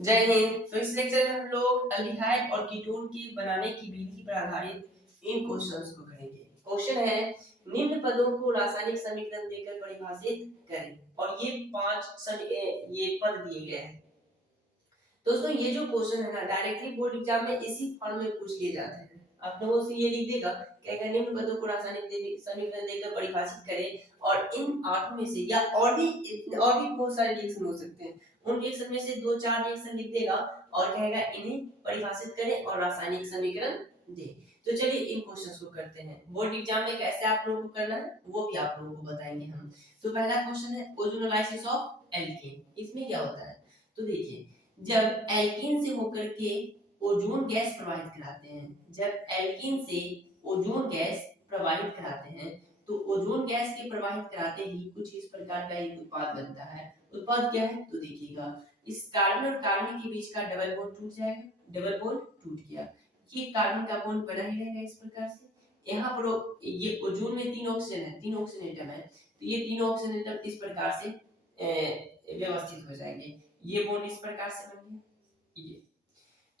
जय हिंद। तो इस लेक्चर में हम लोग अल्डिहाइड और कीटोन के बनाने की विधि पर आधारित इन क्वेश्चंस को करेंगे। क्वेश्चन है, निम्न पदों को रासायनिक समीकरण देकर परिभाषित करें। और ये ये पद दिए गए हैं। दोस्तों ये जो क्वेश्चन है ना, डायरेक्टली बोर्ड एग्जाम में इसी फॉर्म में पूछ लिए जाते हैं। आप लोगों से ये लिख देगा कि निम्न पदों को रासायनिक समीकरण देकर परिभाषित करें और इन आठ में से या और भी बहुत सारे रिएक्शन हो सकते हैं। उन रिएक्शन में से 2-4 रिएक्शन लिख देगा और कहेगा इन्हें परिभाषित करें और रासायनिक समीकरण दें। तो चलिए इन क्वेश्चंस को करते हैं। बोर्ड एग्जाम में कैसे आप लोगों को करना है वो भी आप लोगों को बताएंगे हम। तो पहला क्वेश्चन है ओजोनोलाइसिस ऑफ एल्कीन। इसमें क्या होता है, तो देखिए, जब एल्कीन से होकर के ओजोन गैस प्रवाहित कराते हैं, जब एल्कीन से ओजोन गैस प्रवाहित कराते हैं, तो ओजोन गैस के प्रवाहित कराते ही कुछ इस प्रकार का एक उत्पाद बनता है। उत्पाद क्या है, तो देखिएगा, इस कार्बन और कार्बन के बीच का डबल बॉन्ड टूट जाएगा। डबल बॉन्ड टूट गया, ये कार्बन का बॉन्ड बना ही रहेगा इस प्रकार से। यहाँ पर ये ओजोन में 3 ऑक्सीजन है, 3 ऑक्सीजन एटम है, तो ये 3 ऑक्सीजन एटम इस प्रकार से व्यवस्थित हो जाएंगे। ये बॉन्ड इस प्रकार से बन गया, ये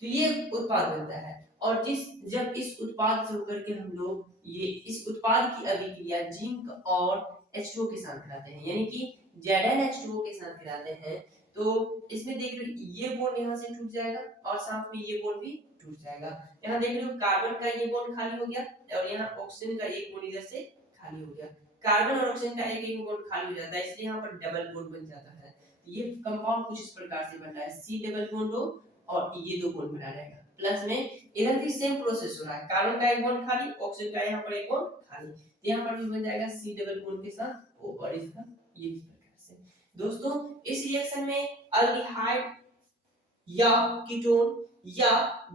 तो ये उत्पाद बनता है। और जब इस उत्पाद से होकर के हम लोग ये इस उत्पाद की अभिक्रिया जिंक और H2O के साथ कराते हैं, यानी कि ZnH2O के साथ कराते हैं, तो इसमें देख रहे हो ये बॉन्ड यहाँ से टूट जाएगा और साथ में ये बॉन्ड भी टूट जाएगा। यहाँ देख रहे हो कार्बन का ये बॉन्ड खाली हो गया और यहाँ ऑक्सीजन का एक बॉन्ड इधर से खाली हो गया। कार्बन और ऑक्सीजन का एक एक बॉन्ड खाली हो जाता है, इसलिए यहाँ पर डबल बॉन्ड बन जाता है। ये कंपाउंड कुछ इस प्रकार से बनता है, C डबल बॉन्ड हो और ये 2 बॉन्ड बना रहेगा। प्लस में इधर भी सेम प्रोसेस हो रहा है, कार्बन का एक बॉन्ड खाली, ऑक्सीजन का यहाँ पर एक बॉन्ड खाली, यहाँ पर भी बन जाएगा C डबल बॉन्ड के साथ O और इसका ये इस प्रकार से। दोस्तों इस रिएक्शन में अल्डिहाइड या कीटोन या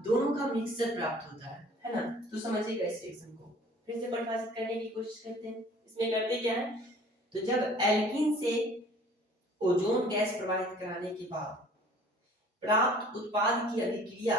दोनों का मिक्सचर प्राप्त होता है ना। तो समझिएगा इस रिएक्शन को फिर से परिभाषित करने की कोशिश करते हैं। इसमें करते क्या है, तो जब एल्कीन से ओजोन गैस प्रवाहित कराने के बाद प्राप्त उत्पाद की अभिक्रिया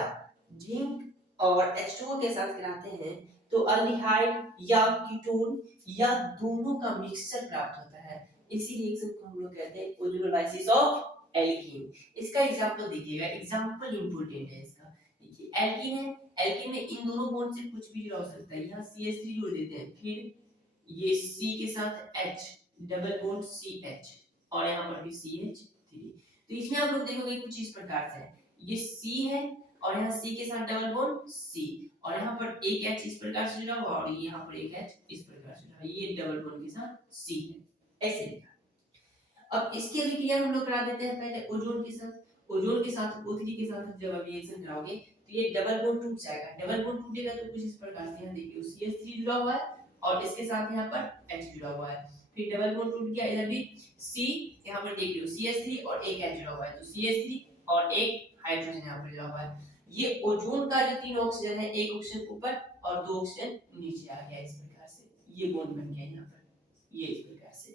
जिंक और H2O के साथ कराते हैं, तो अल्डिहाइड या कीटोन या दोनों का मिक्सचर प्राप्त होता है। इसी रिएक्शन को हम लोग कहते हैं ओजोनोलाइसिस ऑफ एल्कीन। इसका एग्जांपल देखिएगा, एग्जांपल इंपॉर्टेंट है इसका। देखिए एल्कीन है, एल्कीन में इन दोनों बॉन्ड से कुछ भी जुड़ा हो सकता है। यहाँ CH3 जोड़ देते हैं, फिर ये C के साथ H डबल बॉन्ड CH और यहाँ पर भी CH3। तो इसमें आप लोग देखोगे कुछ इस प्रकार से है, ये C है और यहाँ C के साथ डबल बॉन्ड C और यहाँ पर एक H इस प्रकार से जुड़ा हुआ और यहाँ पर एक H इस प्रकार से जुड़ा है, ये डबल बॉन्ड के साथ C है, ऐसे लिखा। अब इसकी अभिक्रिया हम लोग करा देते हैं पहले ओजोन के साथ। ओजोन के साथ O3 के साथ जब रिएक्शन कराओगे तो ये डबल बॉन्ड टूट जाएगा। डबल बॉन्ड टूटेगा तो कुछ इस प्रकार से यहाँ देखिए CH3 जुड़ा हुआ है और इसके साथ यहाँ पर H जुड़ा हुआ है, फिर डबल बॉन्ड टूट गया, इधर भी C, यहाँ पर देख लो CH3 और एक H जुड़ा हुआ है, तो CH3 और एक हाइड्रोजन यहाँ पर जुड़ा हुआ है। ये ओजोन का जो 3 ऑक्सीजन है, एक ऑक्सीजन ऊपर और 2 ऑक्सीजन नीचे आ गया इस प्रकार से, ये बॉन्ड बन गया यहाँ पर, ये इस प्रकार से।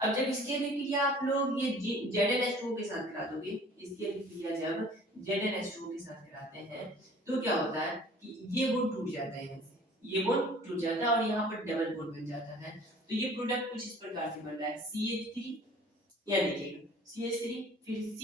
अब जब इसकी अभिक्रिया आप लोग ये ZnH2O के साथ करा दोगे, इसकी अभिक्रिया जब ZnH2O के साथ कराते हैं तो क्या होता है कि ये बॉन्ड टूट जाता है, यहाँ से ये बॉन्ड टूट जाता है और यहाँ पर डबल बॉन्ड बन जाता है। तो ये प्रोडक्ट कुछ इस प्रकार से बन रहा है, CH3, यहाँ देखिएगा CH3 फिर C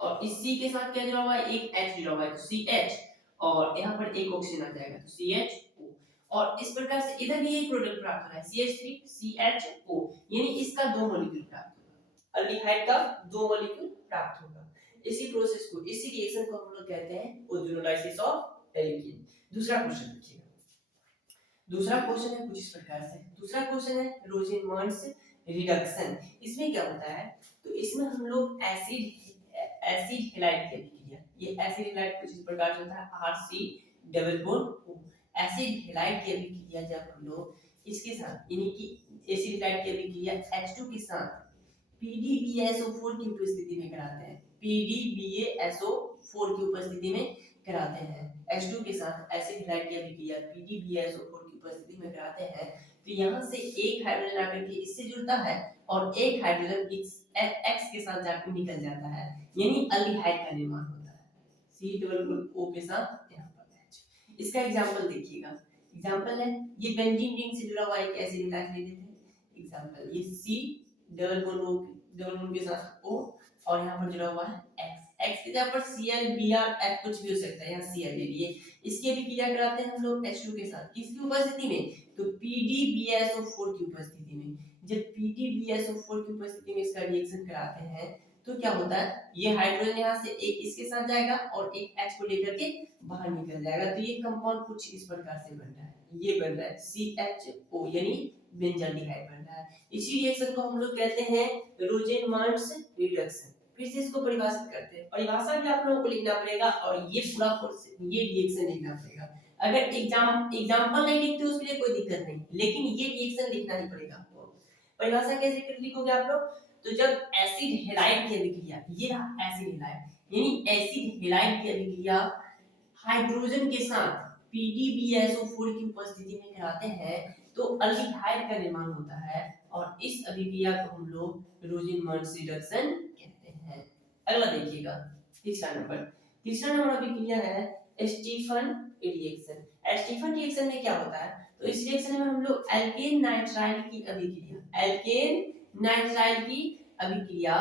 और इस C के साथ क्या जुड़ा हुआ है, एक H जुड़ा हुआ है, तो CH और यहाँ पर एक ऑक्सीजन आ जाएगा तो CHO और इस प्रकार से इधर भी यही प्रोडक्ट प्राप्त हो रहा है CH3 CHO, यानी इसका 2 मॉलिक्यूल प्राप्त होगा, अल्डिहाइड का 2 मॉलिक्यूल प्राप्त होगा। इसी प्रोसेस को, इसी रिएक्शन को हम लोग कहते हैं ओजोनोलाइसिस ऑफ एल्कीन। दूसरा क्वेश्चन देखिएगा, दूसरा क्वेश्चन है कुछ इस प्रकार से। दूसरा क्वेश्चन है रोजेनमर्स रिडक्शन। इसमें क्या होता है, तो इसमें हम लोग एसिड हैलाइड की अभिक्रिया, ये एसिड हैलाइड कुछ इस प्रकार से होता है RC double bond O। Acid halide की अभिक्रिया जब हम लोग इसके साथ, यानी कि एसिड हैलाइड की अभिक्रिया H2 के साथ PDBSO4 की उपस्थिति में कराते हैं, PDBSO4 की उपस्थिति में कराते हैं, H2 के साथ एसिड हैलाइड की अभिक्रिया PDBSO4 की उपस्थिति में कराते हैं, तो यहाँ से एक हाइड्रोजन आकर के इससे जुड़ता है और एक हाइड्रोजन इस X के साथ जाकर निकल जाता है, यानी अल्डिहाइड का निर्माण होता है, C डबल बॉन्ड O के साथ यहाँ पर H। इसका एग्जांपल देखिएगा, एग्जांपल है ये बेंजीन रिंग से जुड़ा हुआ एक एसिड हैलाइड ले लेते हैं। एग्जांपल ये C डबल बॉन्ड के साथ O और यहाँ पर जुड़ा हुआ है X, X की जगह पर Cl, Br, F कुछ भी हो सकता है, यहाँ Cl ले लिए। इसकी अभिक्रिया कराते हैं हम लोग H2 के साथ, किसकी उपस्थिति में, तो PdBSO4 की उपस्थिति में। जब PdBSO4 की उपस्थिति में इसका रिएक्शन कराते हैं तो क्या होता है, ये हाइड्रोजन यहाँ से एक इसके साथ जाएगा और एक H को लेकर के बाहर निकल जाएगा। तो ये कंपाउंड कुछ इस प्रकार से बन रहा है, ये बन रहा है CHO यानी बेंजाल्डिहाइड बन रहा है। इसी रिएक्शन को हम लोग कहते हैं रोजेनमार्स रिडक्शन। फिर से इसको परिभाषित करते हैं, परिभाषा भी आप लोगों को लिखना पड़ेगा और ये पूरा कोर्स ये रिएक्शन लिखना पड़ेगा। अगर एग्जांपल नहीं लिखते उसके लिए कोई दिक्कत नहीं, लेकिन ये रिएक्शन लिखना ही पड़ेगा आपको। परिभाषा कैसे लिखोगे आप लोग, तो जब एसिड हैलाइड की अभिक्रिया, ये रहा एसिड हैलाइड यानी एसिड हैलाइड की अभिक्रिया हाइड्रोजन के साथ PdBSO4 की उपस्थिति में कराते हैं तो अल्डिहाइड का निर्माण होता है और इस अभिक्रिया को हम लोग रोजेनमार्स रिडक्शन कहते हैं। अगला देखिएगा तीसरा नंबर अभिक्रिया है स्टीफन रिएक्शन। स्टीफन रिएक्शन में क्या होता है, तो इस रिएक्शन में हम लोग एल्केन नाइट्राइल की अभिक्रिया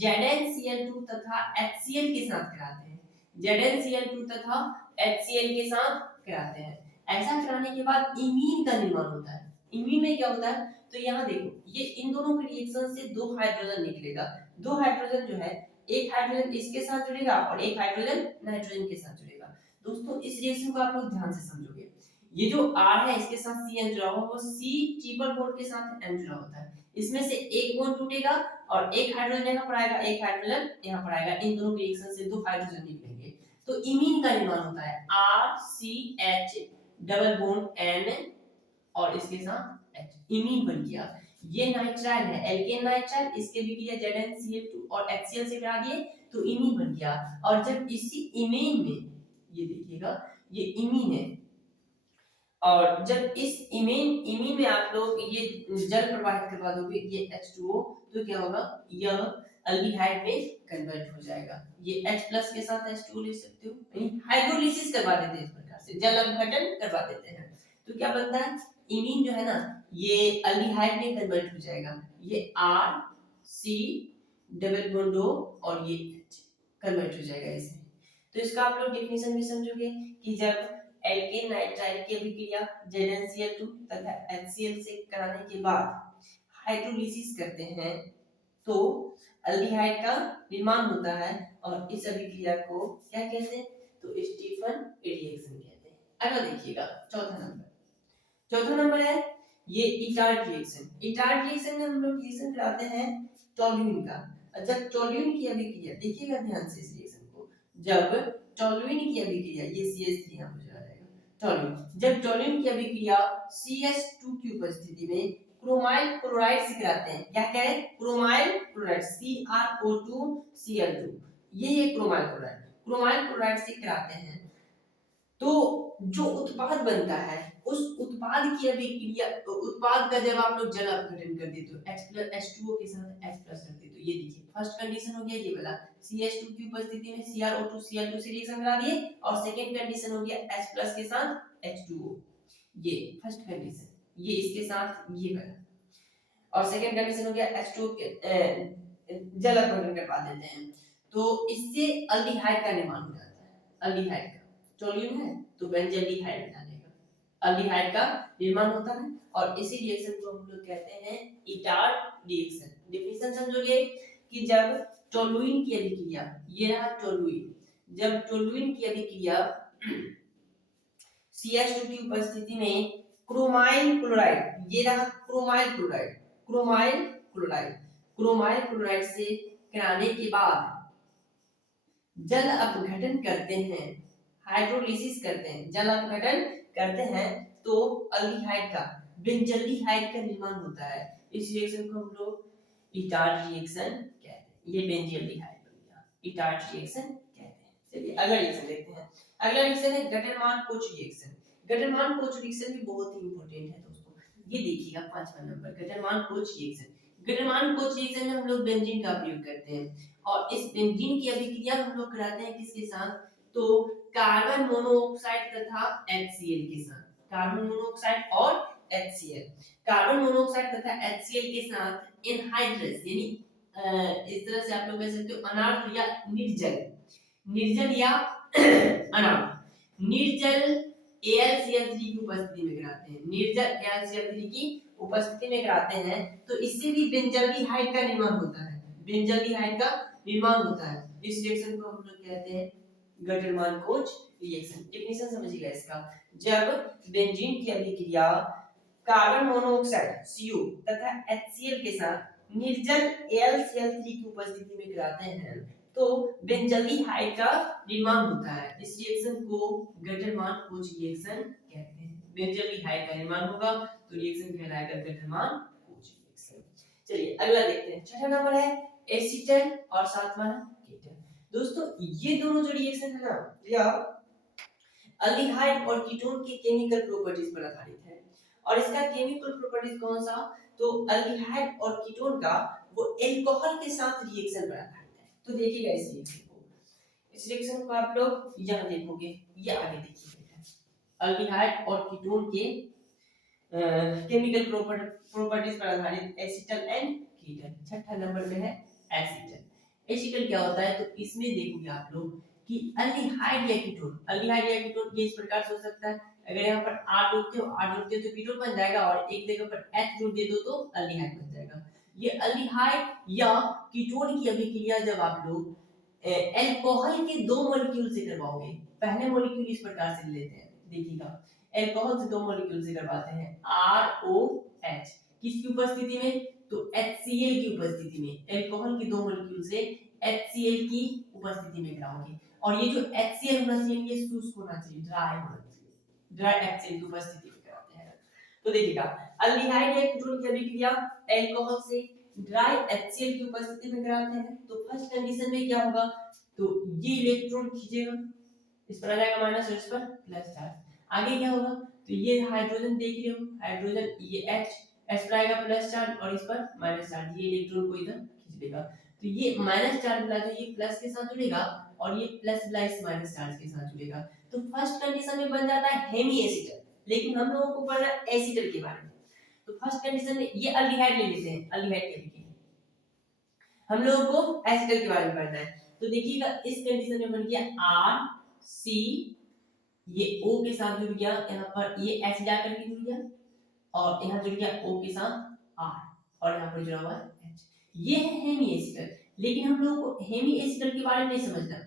ZnCl2 तथा HCl के साथ कराते हैं। ZnCl2 तथा HCl के साथ कराते हैं। ऐसा कराने के बाद इमीन का निर्माण होता है। इमीन में क्या होता है, तो यहाँ देखो ये इन दोनों के रिएक्शन से दो हाइड्रोजन निकलेगा। दो हाइड्रोजन जो है, एक हाइड्रोजन इसके साथ जुड़ेगा और एक हाइड्रोजन नाइट्रोजन के साथ जुड़ेगा। दोस्तों इस रिएक्शन को आप लोग ध्यान से समझोगे, ये जो R है इसके साथ CN जुड़ा हुआ, वो C ट्रिपल बॉन्ड के साथ N जुड़ा होता है। इसमें से एक बॉन्ड टूटेगा और एक हाइड्रोजन यहाँ पर आएगा, एक हाइड्रोजन यहाँ पर आएगा। इन दोनों के रिएक्शन से दो हाइड्रोजन निकलेंगे तो इमीन का निर्माण होता है RCH डबल बॉन्ड N और इसके साथ H, इमीन बन गया। ये नाइट्राइल है, एल्केन नाइट्राइल, इसके भी किया ZnCl2 और HCl से करा दिए तो इमीन बन गया। और जब इसी इमीन में, ये देखिएगा ये इमीन है, और जब इस इमीन में आप लोग ये जल प्रवाहित करवा दोगे ये H2O, तो क्या होगा, यह अल्डिहाइड में कन्वर्ट हो जाएगा। ये H+ के साथ H2O ले सकते हो, यानी हाइड्रोलिसिस करवा देते हैं, इस प्रकार से जल अपघटन करवा देते हैं। तो क्या बनता है, इमीन जो है ना ये अल्डिहाइड में कन्वर्ट हो जाएगा। ये R C double bond O और ये H कन्वर्ट हो जाएगा इसमें। तो इसका आप लोग डेफिनेशन भी समझोगे कि जब एल्केन नाइट्राइल की अभिक्रिया ZnCl2 तथा HCl से कराने के बाद हाइड्रोलिसिस करते हैं तो अल्डिहाइड का निर्माण होता है और इस अभिक्रिया को क्या कहते हैं, तो स्टीफन रिएक्शन कहते हैं। अगला देखिएगा चौथा नंबर है ये इटार्ट रिएक्शन में हम लोग रिएक्शन कराते हैं टोल्यूइन का। जब टोल्यूइन की अभिक्रिया, देखिएगा ध्यान से इस रिएक्शन को, जब टोल्यूइन की अभिक्रिया, ये CH3 यहाँ पर चला जाएगा, टोल्यूइन, जब टोल्यूइन की अभिक्रिया CH2 की उपस्थिति में क्रोमाइल क्लोराइड से कराते हैं, क्या कह रहे हैं, क्रोमाइल क्लोराइड CrO2Cl2, ये क्रोमाइल क्लोराइड से कराते हैं तो जो उत्पाद बनता है उस उत्पाद की अभिक्रिया, उत्पाद का जब आप लोग जल अपघटन कर देते हो H2O के साथ H+ रख देते हो, ये देखिए फर्स्ट कंडीशन हो गया ये वाला, CH2 की उपस्थिति में CrO2Cl2 से रिएक्शन करा दिए और सेकंड कंडीशन हो गया H+ के साथ H2O, ये फर्स्ट कंडीशन, ये इसके साथ ये वाला, और सेकंड कंडीशन हो गया H2O के जल अपघटन करवा देते हैं तो इससे अल्डिहाइड का निर्माण हो जाता है। अल्डिहाइड का टोल्यूइन है तो बेंजाल्डिहाइड बना देगा, अल्डिहाइड का निर्माण होता है और इसी रिएक्शन को हम लोग कहते हैं इटार्ट रिएक्शन। डेफिनेशन समझोगे कि जब टोल्यूइन की अभिक्रिया, ये रहा टोल्यूइन, जब टोल्यूइन की अभिक्रिया CH2 की उपस्थिति में क्रोमाइल क्लोराइड, ये रहा क्रोमाइल क्लोराइड से कराने के बाद जल अपघटन करते हैं, हाइड्रोलिसिस करते हैं, जल अपघटन करते हैं तो अल्डिहाइड का, बेंजाल्डिहाइड का निर्माण होता है। इस रिएक्शन को हम लोग इटार्ट रिएक्शन कहते हैं। ये बेंजाल्डिहाइड बन गया, इटार्ट रिएक्शन कहते हैं। चलिए अगला रिएक्शन देखते हैं। अगला रिएक्शन है गटरमान-कोच रिएक्शन। गटरमान-कोच रिएक्शन भी बहुत ही इंपॉर्टेंट है दोस्तों, ये देखिएगा 5वां नंबर गटरमान-कोच रिएक्शन। गटरमान-कोच रिएक्शन में हम लोग बेंजीन का प्रयोग करते हैं और इस बेंजीन की अभिक्रिया हम लोग कराते हैं किसके साथ, तो कार्बन मोनोऑक्साइड तथा HCl के साथ, कार्बन मोनोऑक्साइड और HCl, कार्बन मोनोऑक्साइड तथा HCl के साथ एनहाइड्रस यानी इस तरह से आप लोग कह सकते हो अनार्थ या निर्जल, निर्जल या अनार्थ। निर्जल AlCl3 की उपस्थिति में गिराते हैं, निर्जल AlCl3 की उपस्थिति में गिराते हैं तो इससे भी बेंजल्डिहाइड का निर्माण होता है, बेंजल्डिहाइड का निर्माण होता है। इस रिएक्शन को हम लोग कहते हैं गटरमान-कोच रिएक्शन। डेफिनेशन समझिएगा इसका, जब बेंजीन की अभिक्रिया कार्बन मोनोऑक्साइड CO तथा HCl के साथ निर्जल AlCl3 की उपस्थिति में गिराते हैं तो बेंजल्डिहाइड का निर्माण होता है। इस रिएक्शन को गटरमान-कोच रिएक्शन कहते हैं। बेंजल्डिहाइड का निर्माण होगा तो रिएक्शन कहलाएगा गटरमान-कोच रिएक्शन। चलिए अगला देखते हैं, छठा नंबर है एसीटन और सातवां कीटन। दोस्तों ये दोनों जो रिएक्शन है ना, यह अल्डिहाइड और कीटोन के केमिकल प्रॉपर्टीज पर आधारित है। और इसका केमिकल प्रॉपर्टीज कौन सा, तो अल्डिहाइड और कीटोन का वो अल्कोहल के साथ रिएक्शन पर आधारित है। तो देखिएगा इस रिएक्शन को, इस रिएक्शन को आप लोग यहां देखोगे, ये आगे देखिए, अल्डिहाइड और कीटोन के केमिकल प्रॉपर्टीज पर आधारित एसीटल एंड कीटन। छठा नंबर पे है एसीटल। एसीटल क्या होता है, तो इसमें देखोगे आप लोग कि अल्डिहाइड या कीटोन, अल्डिहाइड या कीटोन ये इस प्रकार से हो सकता है, अगर यहाँ पर R जोड़ते हो तो कीटोन बन जाएगा और एक जगह पर H जोड़ दे दो तो अल्डिहाइड बन जाएगा। ये अल्डिहाइड या कीटोन की अभिक्रिया जब आप लोग अल्कोहल के दो मॉलिक्यूल से करवाओगे, पहले मॉलिक्यूल इस प्रकार से लेते हैं, देखिएगा अल्कोहल से दो मॉलिक्यूल से करवाते हैं ROH, किसकी उपस्थिति में, तो HCl की उपस्थिति में, अल्कोहल के दो मॉलिक्यूल से HCl की उपस्थिति में कराओगे। और ये जो HCl होना चाहिए ये शुष्क होना चाहिए, ड्राई होना चाहिए, ड्राई HCl की उपस्थिति में कराते हैं। तो देखिएगा अल्डिहाइड या कीटोन की अभिक्रिया अल्कोहल से ड्राई HCl की उपस्थिति में कराते हैं तो फर्स्ट कंडीशन में क्या होगा, तो ये इलेक्ट्रॉन खींचेगा, इस पर आ जाएगा माइनस और इस पर प्लस चार्ज। आगे क्या होगा, तो ये हाइड्रोजन देख रहे हो, हाइड्रोजन ये H, S पर आएगा प्लस चार्ज और इस पर माइनस चार्ज, ये इलेक्ट्रॉन को इधर खींच लेगा। तो ये माइनस चार्ज वाला जो ये प्लस के साथ जुड़ेगा और ये प्लस वाला इस माइनस चार्ज के साथ जुड़ेगा। तो फर्स्ट कंडीशन में बन जाता है हेमी एसीटल, लेकिन हम लोगों को पढ़ना है एसीटल के बारे में। तो फर्स्ट कंडीशन में ये अल्डिहाइड ले लेते हैं, अल्डिहाइड के लिए हम लोगों को एसीटल के बारे में पढ़ना है। तो देखिएगा इस कंडीशन में बन गया R C, ये O के साथ जुड़ गया, यहाँ पर ये H जाकर के जुड़ गया और यहाँ जुड़ गया O के साथ R और यहाँ पर जुड़ा हुआ H। ये है हेमी एसीटल, लेकिन हम लोगों को हेमी एसीटल के बारे में नहीं समझना,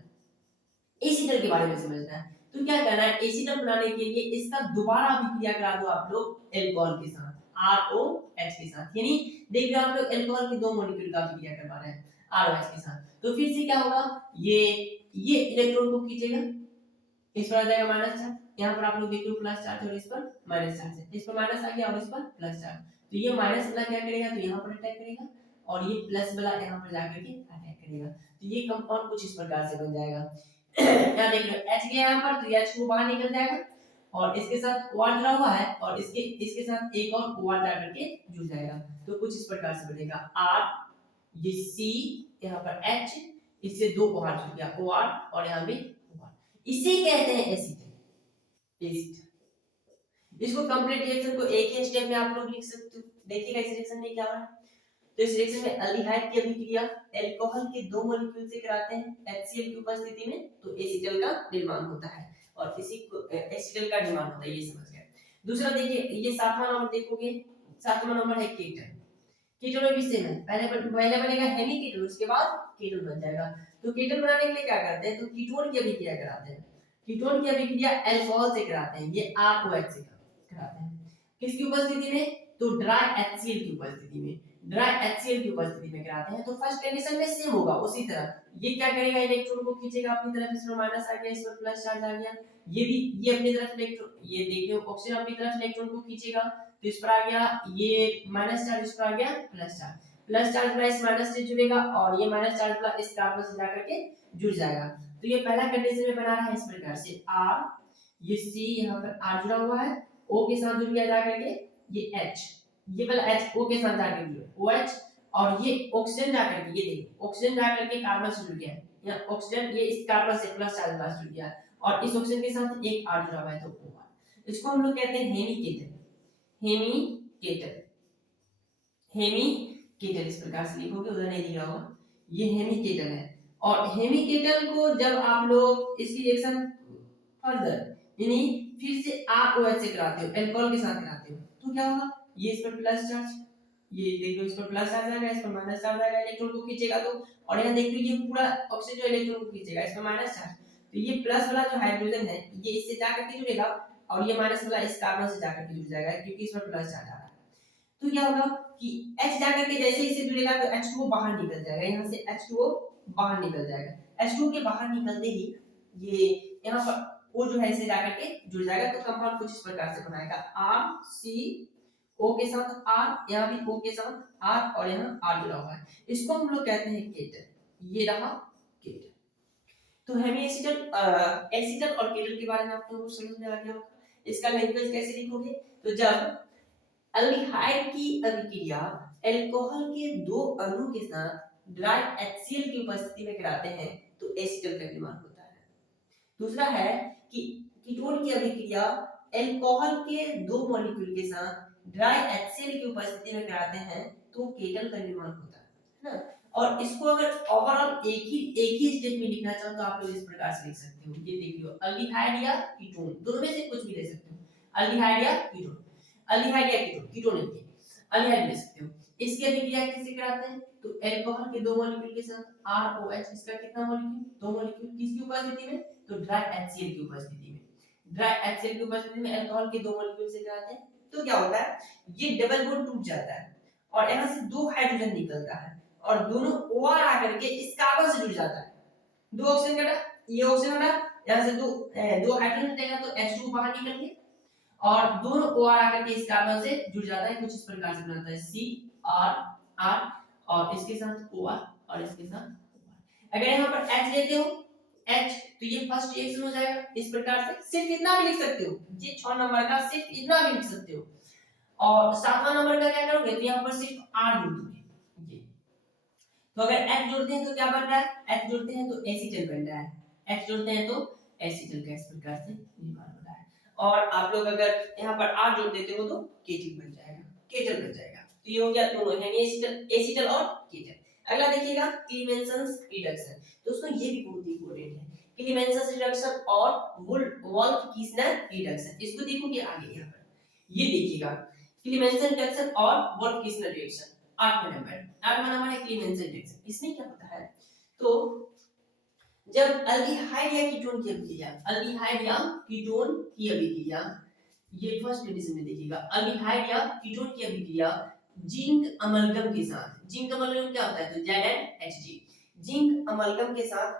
एसीटल के बारे में समझना है। तो क्या करना है, एसीटल बनाने के लिए इसका दोबारा अभिक्रिया करा दो आप लोग अल्कोहल के साथ, ROH के साथ, यानी देख रहे हो आप लोग अल्कोहल के दो मॉलिक्यूल का अभिक्रिया करवा रहे हैं ROH के साथ। तो फिर से क्या होगा, ये इलेक्ट्रॉन को खींचेगा, इस पर आ जाएगा माइनस चार्ज, यहाँ पर आप लोग देख लो प्लस चार्ज और इस पर माइनस चार्ज है, इस पर माइनस आ गया और इस पर प्लस चार्ज। तो ये माइनस वाला क्या करेगा, तो यहाँ पर अटैक करेगा और ये प्लस वाला यहाँ पर जाकर के अटैक करेगा। तो ये कंपाउंड कुछ इस प्रकार से बन जाएगा। यहाँ देख लो H गया यहाँ पर, तो H को बाहर निकल जाएगा और इसके साथ OR जुड़ा हुआ है और इसके साथ एक और OR जाकर के जुड़ जाएगा। तो कुछ इस प्रकार से बनेगा R, ये C, यहाँ पर H, इससे दो OR जुड़ गया OR और यहाँ भी OR, इसे कहते हैं एसीटल। एसीटल इसको कंप्लीट रिएक्शन को एक ही स्टेप में आप लोग लिख सकते हो। देखिएगा इस रिएक्शन में क्या हो रहा है, तो इस रिएक्शन में अल्डिहाइड की अभिक्रिया अल्कोहल के दो मॉलिक्यूल से कराते हैं HCl की उपस्थिति में तो एसीटल का निर्माण होता है और इसी को एसीटल का निर्माण होता है, ये समझ गए। दूसरा देखिए ये सातवां नंबर देखोगे, सातवां नंबर है कीटन। कीटन में भी सेम है, पहले बनेगा हेमी कीटन, उसके बाद कीटन बन जाएगा। तो कीटन बनाने के लिए क्या करते हैं, तो कीटोन की अभिक्रिया कराते हैं, कीटोन की अभिक्रिया अल्कोहल से कराते हैं, ये R2H से कराते हैं, किसकी उपस्थिति में, तो ड्राई HCl की उपस्थिति में, ड्राई HCl की उपस्थिति में कराते हैं। तो फर्स्ट कंडीशन में सेम होगा उसी तरह, ये क्या करेगा, इलेक्ट्रॉन को खींचेगा अपनी तरफ, इसमें माइनस आ गया, इस पर प्लस चार्ज आ गया, ये भी ये अपनी तरफ इलेक्ट्रॉन, ये देखिए ऑक्सीजन अपनी तरफ इलेक्ट्रॉन को खींचेगा तो इस पर आ गया ये माइनस चार्ज, इस पर आ गया प्लस चार्ज, प्लस चार्ज वाला इस माइनस से जुड़ेगा और ये माइनस चार्ज वाला इस कार्बन से जाकर के जुड़ जाएगा। तो ये पहला कंडीशन में बना रहा है इस प्रकार से R, ये C यहाँ पर R जुड़ा हुआ है, O के साथ जुड़ गया जाकर के, ये H, ये वाला H O के साथ जाकर जुड़ा OH और ये ऑक्सीजन जाकर के, ये देखो ऑक्सीजन जाकर के कार्बन से जुड़ गया है, यहाँ ऑक्सीजन ये इस कार्बन से प्लस चार्ज वाला जुड़ गया और इस ऑक्सीजन के साथ एक R जुड़ा हुआ है तो OR। इसको हम लोग कहते हैं hemiketal, hemiketal, hemiketal इस प्रकार से लिखोगे, उधर नहीं दिया होगा, ये हेमिकेटल है। और हेमिकेटल को जब आप लोग इसकी रिएक्शन फर्दर यानी फिर से आप OH से कराते हो, अल्कोहल के साथ कराते हो, तो क्या होगा, ये इस पर प्लस चार्ज, ये देखो इस पर प्लस चार्ज आएगा, इस पर माइनस चार्ज आएगा, इलेक्ट्रॉन को खींचेगा तो, और यहाँ देखो ये पूरा ऑक्सीजन इलेक्ट्रॉन को खींचेगा, इस पर माइनस चार्ज, तो ये प्लस वाला जो हाइड्रोजन है ये इससे जाकर के जुड़ेगा, और ये माइनस वाला इस कार्बन से जाकर के जुड़ जाएगा, क्योंकि इस पर प्लस चार्ज आ रहा है। तो क्या होगा कि H जाकर के जैसे इससे जुड़ेगा तो H2O बाहर निकल जाएगा, यहाँ से H2O बाहर निकल जाएगा। H2O के बाहर निकलते ही ये यहाँ पर O जो है इसे जाकर के जुड़ जाएगा, तो कंपाउंड कुछ इस प्रकार से बनाएगा, RCO के साथ R, यहाँ भी O के साथ R, और यहाँ R जुड़ा हुआ है, इसको हम लोग कहते हैं केटल। ये रहा केटल। तो हेमी एसिटल और केटल के बारे में आप लोगों को समझ में आ गया होगा। इसका लैंग्वेज कैसे लिखोगे, तो जब अल्डिहाइड की अभिक्रिया अल्कोहल के दो अणु के साथ ड्राई HCl की उपस्थिति में कराते हैं तो एसिटल का निर्माण होता है। दूसरा है कि कीटोन की अभिक्रिया अल्कोहल के दो मॉलिक्यूल के साथ ड्राई HCl की उपस्थिति में कराते हैं तो केटल का निर्माण होता है ना। और इसको अगर ओवरऑल एक ही स्टेप में लिखना चाहो तो आप लोग इस प्रकार से लिख सकते हो, ये देख लो, अल्डिहाइड या कीटोन, दोनों में से कुछ भी ले सकते हो, अल्डिहाइड या कीटोन, अल्डिहाइड या कीटोन, कीटोन नहीं, अल्डिहाइड ले सकते हो। इसकी अभिक्रिया किससे कराते हैं, तो अल्कोहल के दो मॉलिक्यूल के साथ ROH, इसका कितना मॉलिक्यूल, दो मॉलिक्यूल, किसकी उपस्थिति में, तो ड्राई HCl की उपस्थिति में, ड्राई HCl की उपस्थिति में अल्कोहल के दो मॉलिक्यूल से कराते हैं, तो क्या होता है, ये डबल बॉन्ड टूट जाता है और यहाँ से दो हाइड्रोजन निकलता है और दोनों OR आकर के इस कार्बन से जुड़ जाता है, दो ऑक्सीजन का, ये ऑक्सीजन का, यहाँ से दो हाइड्रोजन हटेगा तो H2 बाहर निकल गया और दोनों OR आकर के इस कार्बन से जुड़ जाता है, कुछ इस प्रकार से बनता है CR और इसके साथ OR और इसके साथ OR। अगर यहाँ पर H लेते हो H, तो ये फर्स्ट रिएक्शन हो जाएगा इस प्रकार से, सिर्फ इतना भी लिख सकते हो, ये 6 नंबर का सिर्फ इतना भी लिख सकते हो। और 7वां नंबर का क्या करोगे, तो यहाँ पर सिर्फ R जोड़ दोगे ये, तो अगर H जोड़ते हैं तो क्या बन रहा है, H जोड़ते हैं तो एसिटल बन रहा है, H जोड़ते हैं तो एसिटल का इस प्रकार से निर्माण हो रहा है। और आप लोग अगर यहाँ पर R जोड़ देते हो तो केटल बन जाएगा, केटल बन जाएगा। तो ये हो गया दोनों है एसिटल और केटल। अगला देखिएगा क्लीमेंसन्स रिडक्शन, दोस्तों ये भी बहुत इंपॉर्टेंट है, क्लीमेंसन्स रिडक्शन और वोल्फ-कीस्नर रिडक्शन, इसको देखोगे आगे यहाँ पर, ये देखिएगा क्लीमेंसन रिडक्शन और वोल्फ-कीस्नर रिडक्शन। 8वां नंबर है क्लीमेंसन रिडक्शन। इसमें क्या होता है, तो जब अल्डिहाइड या कीटोन की अभिक्रिया, अल्डिहाइड या कीटोन की अभिक्रिया, ये फर्स्ट कंडीशन में देखिएगा, अल्डिहाइड या कीटोन की अभिक्रिया जिंक अमलगम के साथ, जिंक अमलगम क्या होता है, तो ZnHg, जिंक अमलगम के साथ,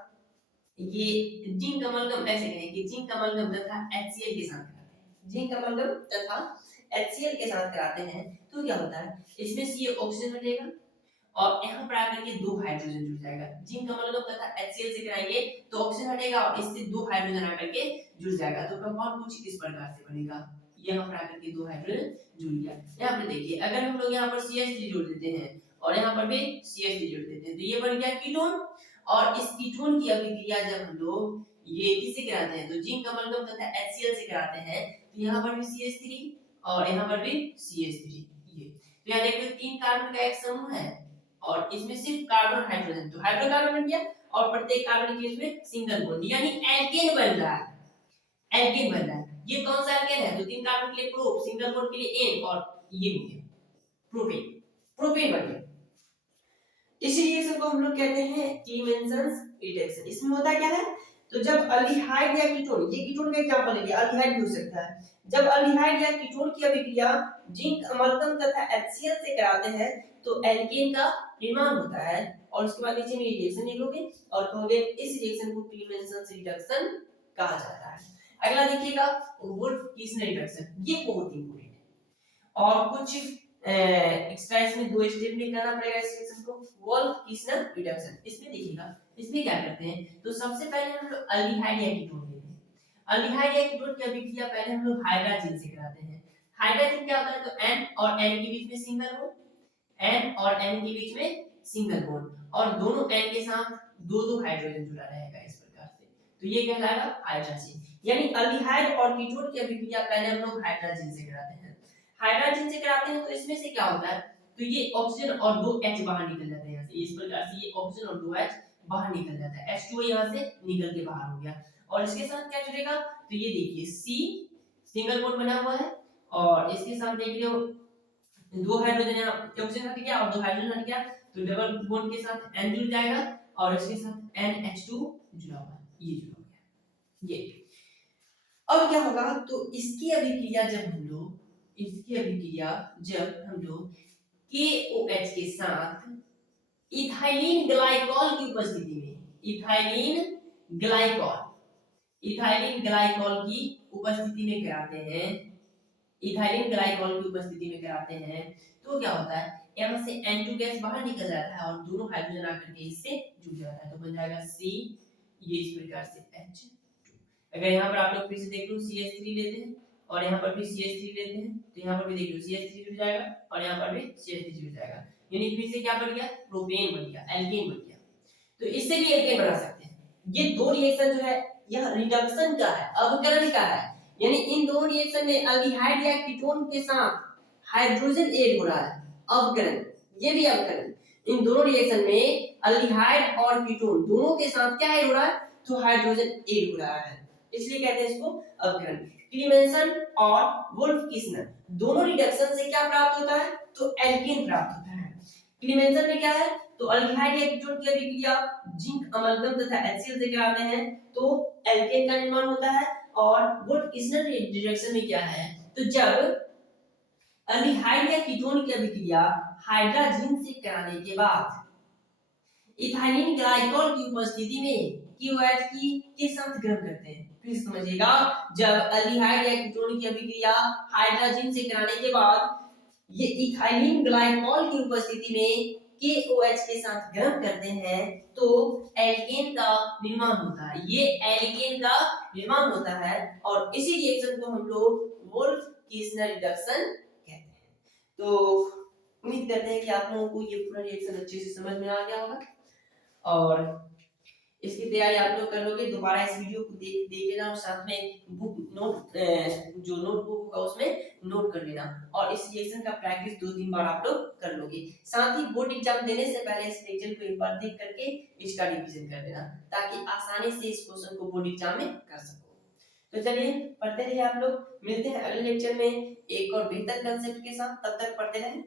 ये जिंक अमलगम ऐसे कहें कि जिंक अमलगम तथा HCl के साथ कराते हैं, जिंक अमलगम तथा HCl के साथ कराते हैं, तो क्या होता है, इसमें से ये ऑक्सीजन हटेगा और यहाँ पर आकर के दो हाइड्रोजन जुड़ जाएगा, जिंक अमलगम तथा HCl से कराएंगे तो ऑक्सीजन हटेगा और इससे दो हाइड्रोजन आकर के जुड़ जाएगा, तो कंपाउंड कुछ इस प्रकार से बनेगा, यहाँ पर आकर के दो हाइड्रोजन जुड़ गया। यहाँ पर देखिए अगर हम लोग यहाँ पर CH3 जोड़ देते हैं और यहाँ पर भी CH3 जोड़ देते हैं तो ये बन गया कीटोन, और इस कीटोन की अभिक्रिया जब हम लोग ये किससे कराते हैं, तो जिंक अमलगम तथा HCl से कराते हैं, तो यहाँ पर भी CH3 और यहाँ पर भी CH3, ये तो यहाँ देखो तीन कार्बन का एक समूह है और इसमें सिर्फ कार्बन हाइड्रोजन, तो हाइड्रोकार्बन बन गया और प्रत्येक कार्बन के इसमें सिंगल बॉन्ड यानी एल्केन बन रहा है, एल्केन बन रहा है। ये कौन सा एल्केन है, तो तीन कार्बन के लिए प्रो, सिंगल बॉन्ड के लिए एन और ये हो गया प्रोपेन, प्रोपेन बन गया। इस रिएक्शन को हम लोग कहते हैं क्लीमेंसन्स रिडक्शन। इसमें होता क्या है, तो जब अल्डिहाइड या कीटोन, ये कीटोन का एग्जांपल है, अल्डिहाइड भी हो सकता है, जब अल्डिहाइड या कीटोन की अभिक्रिया जिंक अमलगम तथा HCl से कराते हैं तो एल्केन का निर्माण होता है और उसके बाद नीचे में रिएक्शन लिखोगे और कहोगे इस रिएक्शन को क्लीमेंसन्स रिडक्शन कहा जाता है। अगला देखिएगा वोल्फ-कीस्नर रिडक्शन, ये बहुत इंपॉर्टेंट है और कुछ एक्स्ट्रा इसमें दो स्टेप में करना पड़ेगा इस रिएक्शन को, वोल्फ-कीस्नर रिडक्शन। इसमें देखिएगा इसमें क्या करते हैं, तो सबसे पहले हम लोग अल्डिहाइड या कीटोन लेते हैं, अल्डिहाइड या कीटोन की अभिक्रिया पहले हम लोग हाइड्रोजन से कराते हैं। हाइड्रोजन क्या होता है, तो N और N के बीच में सिंगल बॉन्ड, N और N के बीच में सिंगल बॉन्ड और दोनों N के साथ दो दो हाइड्रोजन जुड़ा रहेगा इस प्रकार से, तो ये कहलाएगा हाइड्रोजन, यानी अल्डिहाइड और कीटोन की अभिक्रिया पहले हम लोग हाइड्रोजन से कराते हैं। हाइड्रोजन से कराते हैं तो इसमें से क्या होता है, तो ये ऑक्सीजन और 2 H बाहर निकल जाते हैं यहाँ से। इस प्रकार से ये ऑक्सीजन और 2 H बाहर निकल जाता है। H2O यहाँ से निकल के बाहर हो गया और इसके साथ क्या जुड़ेगा, तो ये देखिए C सिंगल बॉन्ड बना हुआ है और इसके साथ देख रहे हो 2 हाइड्रोजन यहाँ ऑक्सीजन हट गया और 2 हाइड्रोजन हट गया, तो डबल बॉन्ड के साथ N जुड़ जाएगा और इसके साथ NH2 जुड़ा हुआ है, ये जुड़ा हुआ है ये। अब क्या होगा, तो इसकी अभिक्रिया जब हम लोग KOH के साथ इथाइलिन ग्लाइकॉल की उपस्थिति में इथाइलिन ग्लाइकॉल की उपस्थिति में कराते हैं, इथाइलिन ग्लाइकॉल की उपस्थिति में कराते हैं, तो क्या होता है, यहाँ से N2 गैस बाहर निकल जाता है और दोनों हाइड्रोजन आकर के इससे जुड़ जाता है, तो बन जाएगा C, ये इस प्रकार से H2। अगर यहाँ पर आप लोग फिर से देख लो CH3 लेते हैं और यहाँ पर भी CH3 लेते हैं, तो यहाँ पर भी देख लो CH3 जुड़ जाएगा और यहाँ पर भी CH3 जुड़ जाएगा, यानी फिर से क्या बन गया, प्रोपेन बन गया, एल्केन बन गया। तो इससे भी एल्केन बना सकते हैं। ये दो रिएक्शन जो है यह रिडक्शन का है, अवकरण का है, यानी इन दोनों रिएक्शन में अल्डिहाइड या कीटोन के साथ हाइड्रोजन ऐड हो रहा है, अवकरण, ये भी अवकरण। इन दोनों रिएक्शन में अल्डिहाइड और कीटोन दोनों के साथ क्या ऐड हो रहा है, तो हाइड्रोजन ऐड हो रहा है, इसलिए कहते हैं इसको अवकरण। क्लीमेंसन और वुल्फ-किस्नर दोनों रिडक्शन से क्या प्राप्त होता है, तो एल्केन प्राप्त होता है। क्लीमेंसन में क्या है, तो अल्डिहाइड या कीटोन की अभिक्रिया जिंक अमलगम तथा HCl से कराते हैं तो एल्केन का निर्माण होता है। और वुल्फ-किस्नर रिडक्शन में क्या है, तो जब अल्डिहाइड या कीटोन की अभिक्रिया हाइड्रोजन से कराने के बाद इथाइलिन ग्लाइकॉल की उपस्थिति में KOH के साथ ग्रहण करते हैं, फिर समझिएगा, जब अल्डिहाइड या कीटोन की अभिक्रिया हाइड्रोजन से कराने के बाद ये इथाइलिन ग्लाइकॉल की उपस्थिति में KOH के साथ ग्रहण करते हैं तो एल्केन का निर्माण होता है, ये एल्केन का निर्माण होता है और इसी रिएक्शन को हम लोग वुल्फ-किस्नर रिडक्शन कहते हैं। तो उम्मीद करते हैं कि आप लोगों को ये पूरा रिएक्शन अच्छे से समझ में आ गया होगा और इसकी तैयारी आप लोग कर लोगे। दोबारा इस वीडियो को देख लेना और साथ में बुक नोट जो नोटबुक होगा उसमें नोट कर लेना और इस रिएक्शन का प्रैक्टिस 2-3 बार आप लोग कर लोगे। साथ ही बोर्ड एग्जाम देने से पहले इस लेक्चर को एक बार देख करके इसका रिवीजन कर लेना ताकि आसानी से इस क्वेश्चन को बोर्ड एग्जाम में कर सको। तो चलिए पढ़ते रहिए आप लोग, मिलते हैं अगले लेक्चर में एक और बेहतर कांसेप्ट के साथ, तब तक पढ़ते रहें।